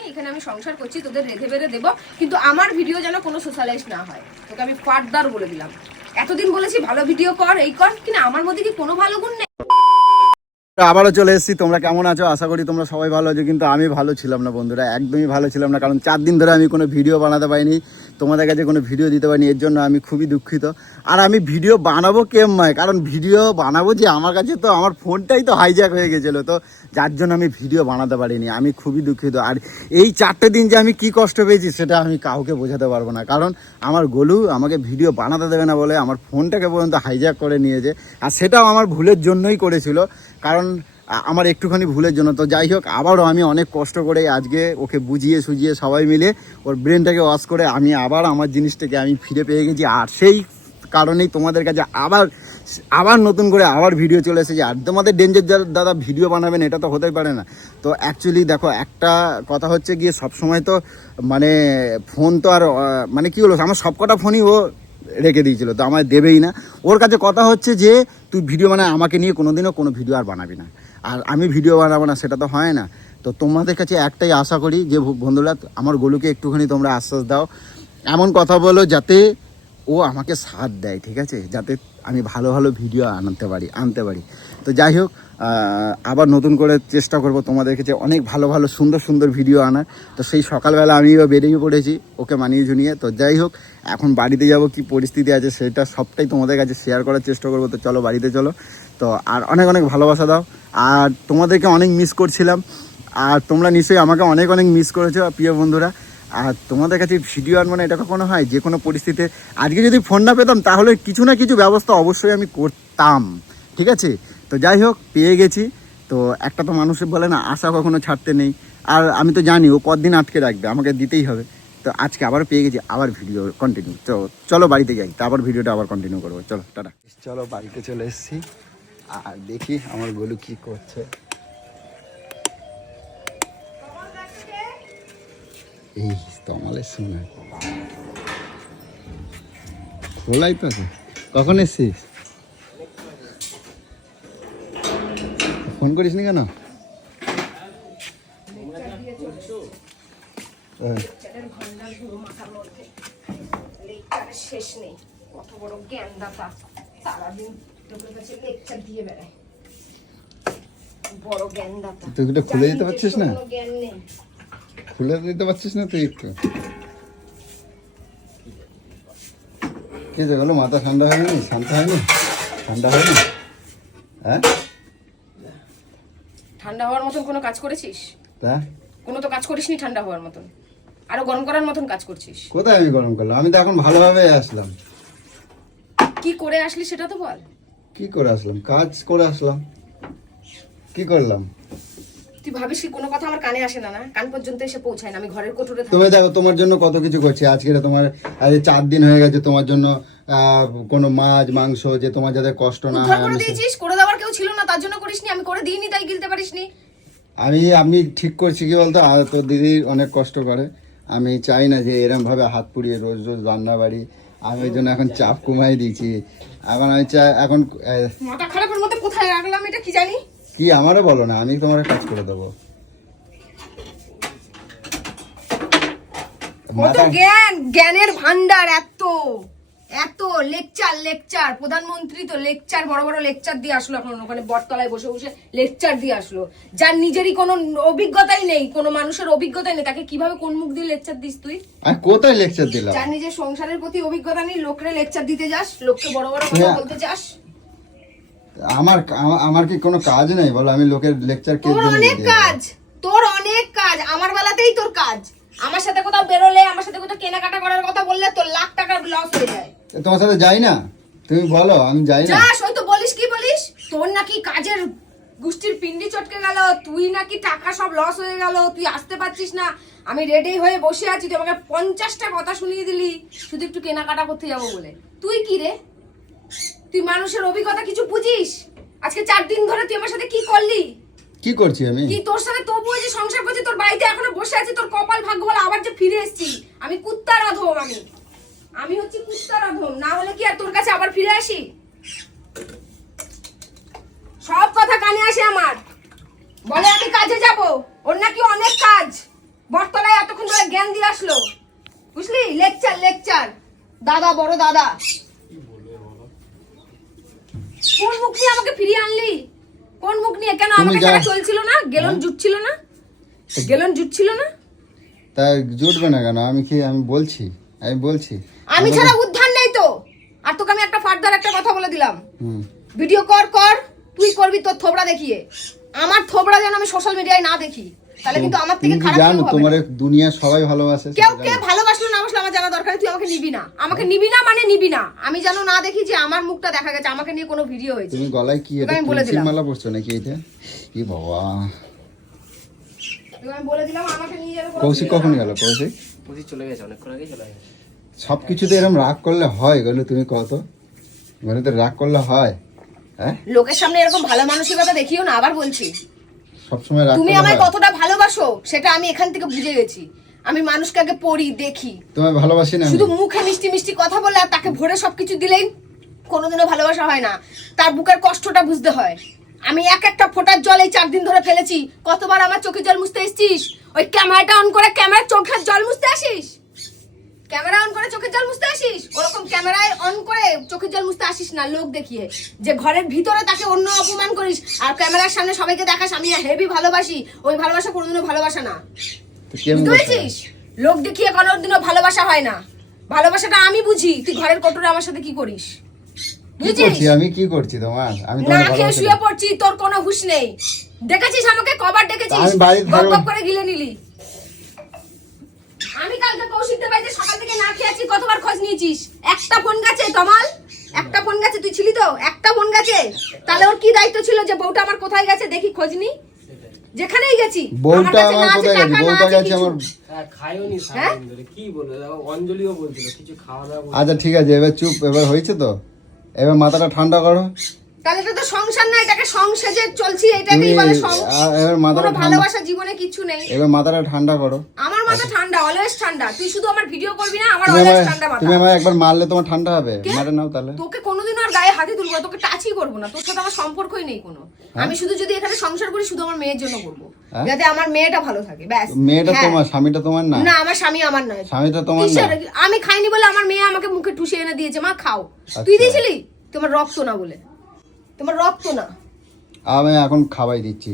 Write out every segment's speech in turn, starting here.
নেই, এখানে আমি সংসার করছি, তোদের রেঁধে বেড়ে দেবো, কিন্তু আমার ভিডিও যেন কোনো সোশ্যালাইজ না হয়। তোকে আমি ফার্দার বলে দিলাম। এতদিন বলেছি ভালো ভিডিও কর, এই কর, কিন্তু আমার মধ্যে কি কোনো ভালো গুণ নেই? আবারও চলে এসেছি। তোমরা কেমন আছো? আশা করি তোমরা সবাই ভালো আছো, কিন্তু আমি ভালো ছিলাম না বন্ধুরা, একদমই ভালো ছিলাম না। কারণ 4 দিন ধরে আমি কোনো ভিডিও বানাতে পারিনি, তোমাদের কাছে কোনো ভিডিও দিতে পারিনি, এর জন্য আমি খুবই দুঃখিত। আর আমি ভিডিও বানাবো কেমন, কারণ ভিডিও বানাবো যে আমার কাছে তো আমার ফোনটাই তো হাইজ্যাক হয়ে গেছিলো, তো যার জন্য আমি ভিডিও বানাতে পারিনি। আমি খুবই দুঃখিত। আর এই 4টে দিন যে আমি কি কষ্ট পেয়েছি সেটা আমি কাউকে বোঝাতে পারবো না। কারণ আমার গোলু আমাকে ভিডিও বানাতে দেবে না বলে আমার ফোনটাকে পর্যন্ত হাইজ্যাক করে নিয়েছে, আর সেটাও আমার ভুলের জন্যই করেছিল, কারণ আমার একটুখানি ভুলের জন্য। তো যাই হোক, আবারও আমি অনেক কষ্ট করে আজকে ওকে বুঝিয়ে সুঝিয়ে সবাই মিলে ওর ব্রেনটাকে ওয়াশ করে আমি আবার আমার জিনিসটাকে আমি ফিরে পেয়ে গেছি। আর সেই কারণেই তোমাদের কাছে আবার নতুন করে আবার ভিডিও চলে এসেছে। আর তোমাদের ডেঞ্জার দাদা ভিডিও বানাবেন, এটা তো হতেই পারে না। তো অ্যাকচুয়ালি দেখো, একটা কথা হচ্ছে গিয়ে সবসময় তো মানে ফোন তো আর মানে কী হলো, আমার সবকটা ফোনই ও রেখে দিয়েছিল, তো আমায় দেবেই না। ওর কাছে কথা হচ্ছে যে তুই ভিডিও বানায়, আমাকে নিয়ে কোনোদিনও কোনো ভিডিও আর বানাবি না, আর আমি ভিডিও বানাবো না, সেটা তো হয় না। তো তোমাদের কাছে একটাই আশা করি যে বন্ধুরা, আমার গোলুকে একটুখানি তোমরা আশ্বাস দাও, এমন কথা বলো যাতে ও আমাকে সাথ দেয়, ঠিক আছে, যাতে আমি ভালো ভালো ভিডিও আনতে পারি। তো যাই হোক, আবার নতুন করে চেষ্টা করব তোমাদের কাছে অনেক ভালো ভালো সুন্দর ভিডিও আনার। তো সেই সকালবেলা আমিও বেরিয়ে পড়েছি ওকে মানিয়ে ঝুনিয়ে। তো যাই হোক, এখন বাড়িতে যাব, কি পরিস্থিতি আছে সেটা সবটাই তোমাদের কাছে শেয়ার করার চেষ্টা করব। তো চলো বাড়িতে চলো। তো আর অনেক ভালোবাসা দাও, আর তোমাদেরকে অনেক মিস করছিলাম, আর তোমরা নিশ্চয়ই আমাকে অনেক মিস করেছো প্রিয় বন্ধুরা। আর তোমাদের কাছে ভিডিও আনবো না এটা কখনো হয়? যে কোনো পরিস্থিতিতে আজকে যদি ফোন না পেতাম তাহলে কিছু না কিছু ব্যবস্থা অবশ্যই আমি করতাম, ঠিক আছে। তো যাই হোক, পেয়ে গেছি। তো একটা তো মানুষের বলে না, আশা কখনো ছাড়তে নেই। আর আমি তো জানি ও কতদিন আটকে রাখবে, আমাকে দিতেই হবে। তো আজকে আবার পেয়ে গেছি, আবার ভিডিও কন্টিনিউ। তো চলো বাড়িতে যাই, তারপর ভিডিওটা আবার কন্টিনিউ করবো। চলো টাটা। চলো বাড়িতে চলে এসেছি, আর দেখি আমার গোলু কি করছে। এই তমালের সময় খোলাই তো আছে। কখন এসছিস? ফোন করিস নি কেন? শেষ নেই, কত বড় জ্ঞানদাতা, সারাদিন লোকের কাছে লেকচার দিয়ে বেড়ায়, বড় জ্ঞানদাতা। তুই এটা খুলে দিতে পারছিস না? জ্ঞান নেই, খুলে দিতে পারছিস না তুই একটু? কে যে বলো, মাথা ঠান্ডা হয়নি? শান্ত হয়নি? ঠান্ডা হয়নি? হ্যাঁ, ঠান্ডা হওয়ার মতন কোনো কাজ করেছিস? তা কোনো তো কাজ করিসনি ঠান্ডা হওয়ার মতন, আরো গরম করার মতন কাজ করছিস। কোথায় আমি গরম করলাম? আমি তো এখন ভালোভাবে আসলাম। কি করে আসলি সেটা তো বল। কি করে আসলাম? কাজ করে আসলাম। কি করলাম? তুই ভাবিস কি কোনো কথা আমার কানে আসে না? না, কান পর্যন্ত এসে পৌঁছায় না, আমি ঘরের কোঠরে থাকি। তুমি দেখো, তোমার জন্য কত কিছু করছি। আজকে তোমার আজ 4 দিন হয়ে গেছে, তোমার জন্য কোনো মাছ মাংস যে তোমার যাতে কষ্ট না উদ্ধার হয়। করে দিয়েছিস, করে দেওয়ার কেউ ছিল না তার জন্য করিসনি, আমি করে দিইনি তাই গিলতে পারিসনি। আমি ঠিক করছি কি বলতো, আর তোর দিদি অনেক কষ্ট করে, আমি চাই না যে এরম ভাবে হাত পুড়িয়ে রোজ রান্না বাড়ি। আমি ওই জন্য এখন চাপ কমাই দিয়েছি। এখন আমি চাই, এখন মাথা খারাপের মধ্যে কোথায় রাখলাম এটা কি জানি। কি আমারও বলো না, আমি তোমার কাজ করে দেবো। কত জ্ঞান, জ্ঞানের ভান্ডার, এত লেকচার। প্রধানমন্ত্রী তো লেকচার, বড় বড় লেকচার দিয়ে আসলো, এখন ওখানে বটতলায় বসে বসে লেকচার দিয়ে আসলো। যার নিজেরই কোনো অভিজ্ঞতাই নেই, কোনো মানুষের অভিজ্ঞতাই নেই, তাকে কিভাবে কোন মুখ দিয়ে লেকচার দিস তুই? আমি কোথায় লেকচার দিলাম? যার নিজের সংসারের প্রতি অভিজ্ঞতা নেই, লোকরে লেকচার দিতে যাস, লোককে বড় বড় কথা বলতে যাস। আমার কি কোনো কাজ নেই বলো? আমি লোকের লেকচার কে? তোর অনেক কাজ, আমার বেলাতেই তোর কাজ। আমার সাথে কোথাও বেরোলে, আমার সাথে কোথাও কেনাকাটা করার কথা বললে তোর লাখ টাকার লস হয়ে যায়। তোমার সাথে যাই না? তুমি বলো, আমি যাই না। যাস, ওই তো বলিস, কি বলিস? তোর নাকি কাজের গুষ্টির পিন্ডি চটকে গেল, তুই নাকি টাকা সব লস হয়ে গেল, তুই আসতে পারছিস না। আমি রেডি হয়ে বসে আছি, তুই আমাকে 50টা কথা শুনিয়ে দিলি শুধু একটু কেনাকাটা করতে যাবো বলে। তুই কি রে? তুই মানুষের অভিজ্ঞতা কিছু বুঝিস? আজকে 4 দিন ধরে তুই আমার সাথে কি করলি? কি করছি আমি? কি তোর সাথে তবুও যে সংসার করছি, তোর বাড়িতে এখনো বসে আছি, তোর কপাল ভাগ্য ভালো আবার যে ফিরে এসেছি। আমি কুত্তার অধম, আমি হচ্ছে কুত্তার অধম, না হলে কি আর তোর কাছে আবার ফিরে আসি? সব কথা কানে আসে আমার, বলে আমি কাজে যাব, ওর নাকি অনেক কাজ। বটতলায় এতক্ষণ ধরে জ্ঞান দিয়ে আসলো, বুঝলি? লেকচার লেকচার, দাদা বড় দাদা। কোন মুখ নিয়ে আমাকে ফিরিয়ে আনলি? কোন মুখ নিয়ে? কেন তুমি আমাকে যা- ছাড়া চলছিল না? গেলন জুটছিল না? গেলন জুটছিল না? তাই জুটবে না কেন? আমি বলছি। আমি ছাড়া উদ্ধার নেই তো। আর তোকে আমি একটা ফার্দার একটা কথা বলে দিলাম, হুম। ভিডিও কর, তুই করবি তোর থোবড়া দেখিয়ে। আমার থোবড়া যেন আমি সোশ্যাল মিডিয়ায় না দেখি, তাহলে কিন্তু আমার থেকে তুমি কি খারাপ জানো কেউ হবে তোমার না। দুনিয়া সবাই ভালোবাসে? কেউ সেটা কে জানো? ভালোবাসলো না বাসলো আমার জানা দরকার নেই, তুই আমাকে নিবি না। আমাকে নিবি না মানে নিবি না। আমি যেন না দেখি যে আমার মুখটা দেখা গেছে, আমাকে নিয়ে কোনো ভিডিও হয়েছে। তুমি গলায় কি এটা আমি বলে তুলসী দিলাম। মালা পরছো নাকি এটা? কি বাবা! আমি বলে দিলাম আমাকে নিয়ে যেন কোনো কৌশিক video কখন না। গেল? কৌশিক পুঁজি চলে গেছে, অনেকক্ষণ আগেই চলে গেছে। সবকিছুতে এরকম রাগ করলে হয়? গেলো তুমি কত মানে তো রাগ করলে হয়? হ্যাঁ, লোকের সামনে এরকম ভালো মানসিকতা দেখিও না। আবার বলছি, সবসময় রাগ তুমি করলে আমায় হয়? কতটা ভালোবাসো সেটা আমি এখান থেকে বুঝে গেছি। আমি মানুষকে আগে পড়ি, দেখি। তোমায় ভালোবাসি না আমি? শুধু মুখে মিষ্টি মিষ্টি কথা বলে আর তাকে ভরে সবকিছু দিলেই কোনোদিনও ভালোবাসা হয় না। তার বুকের কষ্টটা বুঝতে হয়। আমি একটা ফোঁটার জল এই 4 দিন ধরে ফেলেছি। কতবার আমার চোখের জল মুছতে এসেছিস? ওই ক্যামেরাটা অন করে ক্যামেরার চোখের জল মুছতে আসিস? ক্যামেরা অন করে চোখের জল মুছতে আসিস? ওরকম ক্যামেরায় অন করে চোখের জল মুছতে আসিস না লোক দেখিয়ে, যে ঘরের ভিতরে তাকে অন্য অপমান করিস আর ক্যামেরার সামনে সবাইকে দেখাস আমি হেভি ভালোবাসি। ওই ভালোবাসা কোনোদিনও ভালোবাসা না, তো কেমন বুঝতে কথা? পেরেছিস? লোক দেখিয়ে কোনোদিনও ভালোবাসা হয় না। ভালোবাসাটা আমি বুঝি। তুই ঘরের কোটরে আমার সাথে কি করিস কি বুঝছিস? করছি আমি? কি করছি তোমার? আমি না তোমার খেয়ে ভালোবাসি শুয়ে পড়ছি, তোর কোনো হুঁশ নেই। দেখেছিস আমাকে কবার ডেকেছিস? আমি বাড়িতে গপ থাকবো। গপ করে গিলে নিলি। আমি কালকে কৌশিকদের বাড়িতে সকাল থেকে না খেয়ে আছি, কতবার খোঁজ নিয়েছিস? একটা ফোন গেছে কমাল, একটা ফোন গেছে। তুই ছিলি তো? একটা ফোন গেছে। তাহলে ওর কি দায়িত্ব ছিল যে বউটা আমার কোথায় গেছে দেখি, খোঁজ নি? যেখানেই গেছি বউটা কাছে আমার না আছে কোথায় গেছে? টাকা, না বউটা আছে গেছে কিছু। আমার। হ্যাঁ, খাইওনি হ্যাঁ? সারাদিন ধরে। কি বলবো, অঞ্জলিও বলছিল কিছু খাওয়া দাওয়া আচ্ছা ঠিক আছে, এবার চুপ। এবার হয়েছে তো, এবার মাথাটা ঠান্ডা করো। তাহলে এটা তো সংসার না, এটাকে সংসারে চলছি, এটাকেই তুমি বলে এবার মাথাটা কোনো ঠান্ডা, ভালোবাসা জীবনে কিছু নেই। এবার মাথাটা ঠান্ডা করো। আমার মাথা ঠান্ডা, অলওয়েজ ঠান্ডা। তুই শুধু আমার ভিডিও করবি না, আমার তুমি অলওয়েজ আমায় ঠান্ডা মাথা। তুমি আমায় একবার মারলে তোমার ঠান্ডা হবে? কে? মারে নাও তাহলে। তোকে কোনোদিনও আর গায়ে হাতে তুলবো না, তোকে টাচই করবো না। তোর সাথে আমার সম্পর্কই নেই কোনো। আমি শুধু যদি এখানে সংসার করি শুধু আমার মেয়ের জন্য করবো, হ্যাঁ? যাতে আমার মেয়েটা ভালো থাকে, ব্যাস। মেয়েটা হ্যাঁ। তোমার, স্বামীটা তোমার না? না, আমার স্বামী আমার নয়। স্বামীটা তোমার না? কিসের? আমি খাইনি বলে আমার মেয়ে আমাকে মুখে ঠুসে এনে দিয়েছে, মা খাও। তুই আচ্ছা। দিয়েছিলি? তোমার রক্ত না বলে, তোমার রক্ত না। আমি এখন খাওয়াই দিচ্ছি,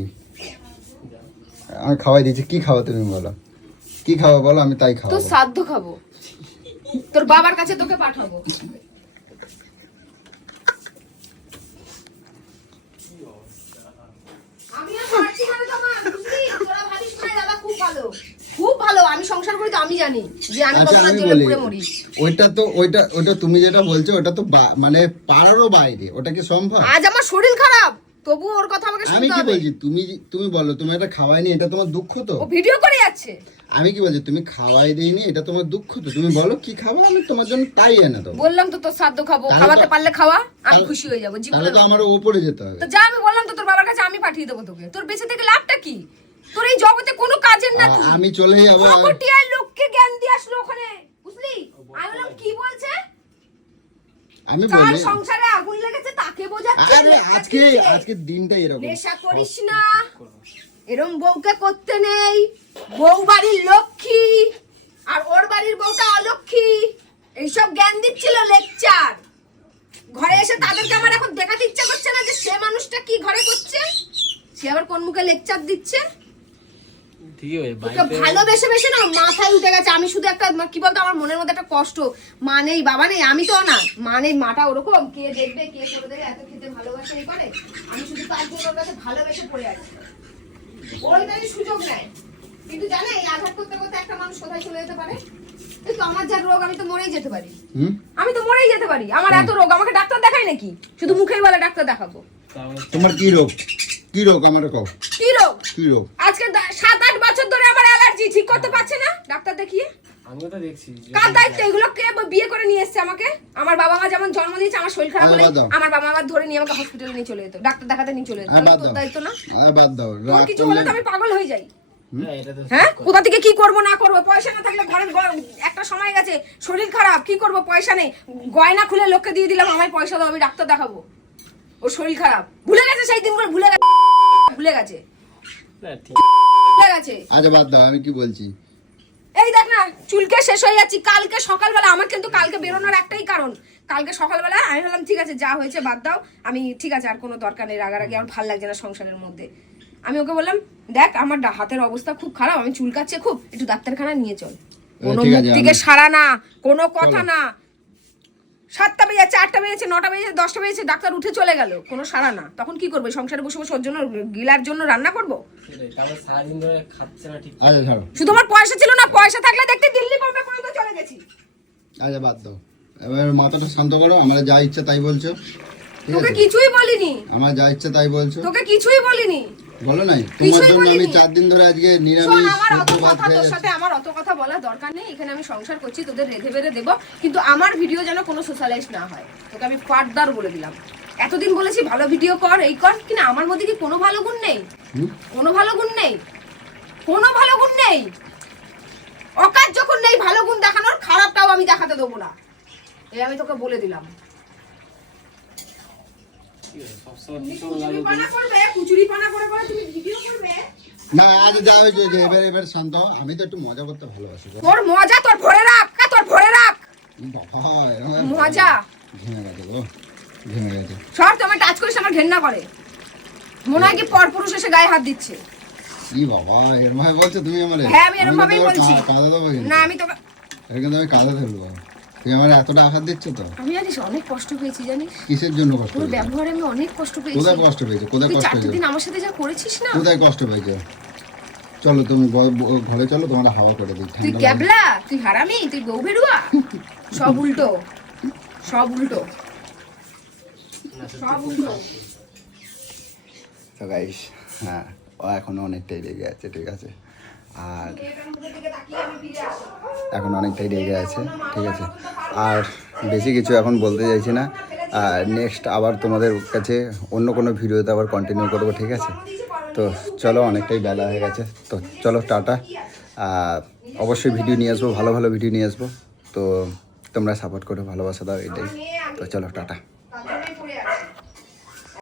আমি খাওয়াই দিচ্ছি। কি খাবো তুমি বলো? কি খাবো বলো, আমি তাই খাবো। তোর শ্রাদ্ধ খাবো, তোর বাবার কাছে তোকে পাঠাবো। আমি আর পারছি না রে তোমার, বুঝলি? তোরা ভাবিস না দাদা খুব ভালো, খুব ভালো। আমি সংসার করি তো আমি জানি যে আমি আচ্ছা কতটা আমি জেলে বলি, পুড়ে মরি। ওইটা তুমি যেটা বলছো ওটা তো মানে পাড়ারও বাইরে, ওটা কি সম্ভব? আজ আমার শরীর খারাপ, তবু ওর কথা আমাকে আমি শুনতে কি হবে। বলছি, তুমি বলো, তুমি এটা খাওয়াইনি, এটা তোমার দুঃখ তো? ও ভিডিও করে যাচ্ছে। আমি কি বলছি, তুমি খাওয়াই দেইনি, এটা তোমার দুঃখ তো? তুমি বলো কি খাবো, আমি তোমার জন্য তাই এনে দেবো। বললাম তো তোর শ্রাদ্ধ খাবো, তাহলে খাওয়াতে তো- পারলে খাওয়া, আমি তাহলে- খুশি হয়ে যাবো তাহলে জীবনে। তো আমারও ওপরে যেতে হবে। তো যা, আমি বললাম তো তোর বাবার কাছে আমি পাঠিয়ে দেবো তোকে। তোর বেঁচে থেকে লাভটা কি? তোর এই জগতে কোনো কাজের না তুই। আমি চলে যাবো। খবরটিয়ার লোককে জ্ঞান দিয়ে আসলো ওখানে, বুঝলি? আমি বললাম কি বলছে? আমি কার বলি সংসারে আগুন লেগেছে তাকে বোঝাচ্ছে। আরে আজকে দিনটা এরকম। নেশা করিস না, এরম বউকে করতে নেই। বউ বাড়ির লক্ষ্মী আর ওর বাড়ির বউটা অলক্ষ্মী, এইসব জ্ঞান দিচ্ছিল, লেকচার। ঘরে এসে তাদেরকে আমার এখন দেখাতে ইচ্ছা করছে না যে সে মানুষটা কি ঘরে করছে। সে আবার কোন মুখে লেকচার দিচ্ছে। ঠিকই হয়েছে ওকে বাড়িতে। ভালোবেসে বেসে না মাথায় উঠে গেছে। আমি শুধু একটা কি বলতো, আমার মনের মধ্যে একটা কষ্ট, মা নেই বাবা নেই। আমি তো না, মা নেই, মাটা ওরকম, কে দেখবে কে করে দেবে, এত খেতে ভালোবাসে এই করে। আমি শুধু তার জন্য ওর কাছে ভালোবেসে পড়ে আছি। ওর তাই সুযোগ নেয়, কিন্তু জানে এই আঘাত করতে করতে একটা মানুষ কোথায় চলে যেতে পারে। কিন্তু আমার যা রোগ, আমি তো মরেই যেতে পারি। হুম? আমি তো মরেই যেতে পারি। আমার এত রোগ, আমাকে ডাক্তার দেখায় নাকি? শুধু মুখেই বলে ডাক্তার দেখাবো। তোমার কি রোগ? কি রোগ আমার কও? কি রোগ? কি রোগ? আজকে 7-8 বছর ধরে আমার অ্যালার্জি, ঠিক করতে পারছে না ডাক্তার দেখিয়ে। আমিও তো দেখছি যে- কার দায়িত্ব এগুলো? কে বিয়ে করে নিয়ে এসেছে আমাকে? আমার বাবা মা যেমন জন্ম দিয়েছে, আমার শরীর খারাপ হলে বাদ দাও। আমার বাবা মা ধরে নিয়ে আমাকে হসপিটালে নিয়ে চলে যেত, ডাক্তার দেখাতে নিয়ে চলে যেত। বাদ তাহলে তোর দাও। দায়িত্ব না? বাদ দাও, তোর রাগ কিছু হলে তো করলে- আমি পাগল হয়ে যাই। হ্যাঁ, এটা তো হ্যাঁ, ঠিক কথা। কোথা থেকে কি করবো না করবো? পয়সা না থাকলে ঘরের একটা সময় গেছে, শরীর খারাপ, কি করবো? পয়সা নেই, গয়না খুলে লোককে দিয়ে দিলাম আমায় পয়সা দাও, আমি ডাক্তার দেখাবো। ওর শরীর খারাপ, ভুলে গেছে সেই দিনগুলো, ভুলে গেছে, না, ঠিক। ভুলে গেছে। আচ্ছা বাদ দাও, আমি কি বলছি, এই দেখ না চুলকে শেষ হয়ে যাচ্ছি। কালকে সকালবেলা আমার কিন্তু কালকে বেরোনোর একটাই কারণ, কালকে সকালবেলা আমি ভাবলাম ঠিক আছে যা হয়েছে বাদ দাও, আমি ঠিক আছে আর কোনো দরকার নেই, রাগারাগি আমার ভালো লাগছে না সংসারের মধ্যে। আমি ওকে বললাম দেখ আমার হাতের অবস্থা খুব খারাপ, আমি চুলকাচ্ছে খুব, একটু ডাক্তারখানা নিয়ে চল। কোনো ঠিক মুখ আছে, থেকে সারা না, কোনো কথা না। 7টা বেজে যাচ্ছে, 8টা বেজে যাচ্ছে, 9টা বেজে যাচ্ছে, 10টা বেজে যাচ্ছে, ডাক্তার উঠে চলে গেল, কোনো সারা না। তখন কি করবো? সংসারে বসে বসে ওর জন্য গিলার জন্য রান্না করবো? সেটাই, তারপর সারাদিন ধরে খাচ্ছে না ঠিক। আচ্ছা ছাড়ো, শুধু আমার পয়সা ছিল না, পয়সা থাকলে দেখতে দিল্লি বোম্বে পর্যন্ত চলে গেছি। আচ্ছা বাদ দাও, এবার মাথাটা শান্ত করো। আমরা যা ইচ্ছা তাই বলছো, ঠিক তোকে আছে? কিছুই বলিনি, আমার যা ইচ্ছা তাই বলছো, তোকে কিছুই বলিনি। বলো নাই? তোমার কিছুই জন্য আমি বলিনি। 4 দিন ধরে আজকে শোন, নিরামিষ আমার অত শুদ্ধ ভাত কথা খেয়ে তোর সাথে আমার অত কথা বলার দরকার নেই। এখানে আমি সংসার করছি, তোদের রেধে বেড়ে দেবো, কিন্তু আমার ভিডিও যেন কোনো সোশ্যালাইজ না হয়, তোকে আমি ফার্দার বলে দিলাম। এতদিন বলেছি ভালো ভিডিও কর, এই কর, কিনা আমার মধ্যে কি কোনো ভালো গুণ নেই? কোনো ভালো গুণ নেই, কোনো ভালো গুণ নেই। অকাজ যখন নেই ভালো গুণ দেখানোর, খারাপটাও আমি দেখাতে দেবো না, এই আমি তোকে বলে দিলাম। সবসময় তুমি পিছন লাগে। কুচুরিপানা করবে, কুচুরিপানা করে করে তুমি ভিডিও করবে। না আজ যা হয়েছে যে এবার শান্ত হও। আমি তো একটু মজা করতে ভালোবাসি গো। তোর মজা তোর ভরে রাখ, তোর ভরে রাখ বাবা এরকম মজা। ঘেমে গেছে গো, ঘেমে গেছে। সব তোমার টাচ করিস, আমার ঘেন্না করে, মনে হয় কি পরপুরুষ এসে গায়ে হাত দিচ্ছে। কি বাবা এরকম ভাবে বলছো তুমি আমারে? হ্যাঁ আমি এরকম ভাবেই কিন্তু বলছি। কাঁদা দেবো কিন্তু। না আমি তোকে, এর কিন্তু আমি কাঁদা ধরবো। তুমি আমার এতটা আঘাত দিচ্ছ তো? আমি জানিস অনেক কষ্ট পেয়েছি, জানিস কিসের জন্য কষ্ট তোর পেয়েছো? ব্যবহারে আমি অনেক কষ্ট পেয়েছি। কোথায় কষ্ট পেয়েছো? কোথায় তুই কষ্ট 4 পেয়েছো? দিন আমার সাথে যা করেছিস না, কোথায় কষ্ট পেয়েছো? চলো তুমি ঘরে চলো, তোমার হাওয়া করে দিই, তুই ঠান্ডা লাগবে। ক্যাবলা, তুই হারামি, তুই বউ ভেড়ুয়া, সব উল্টো, সব উল্টো, সব উল্টো। তো গাইস, হ্যাঁ ও এখনো অনেকটাই রেগে আছে, ঠিক আছে? আর এখন অনেকটাই রেগে আছে, ঠিক আছে? আর বেশি কিছু এখন বলতে চাইছি না। নেক্সট আবার তোমাদের কাছে অন্য কোনো ভিডিওতে আবার কন্টিনিউ করবো, ঠিক আছে? তো চলো, অনেকটাই বেলা হয়ে গেছে, তো চলো টাটা। অবশ্যই ভিডিও নিয়ে আসবো, ভালো ভালো ভিডিও নিয়ে আসবো। তো তোমরা সাপোর্ট করো, ভালোবাসা দাও, এটাই। তো চলো টাটা।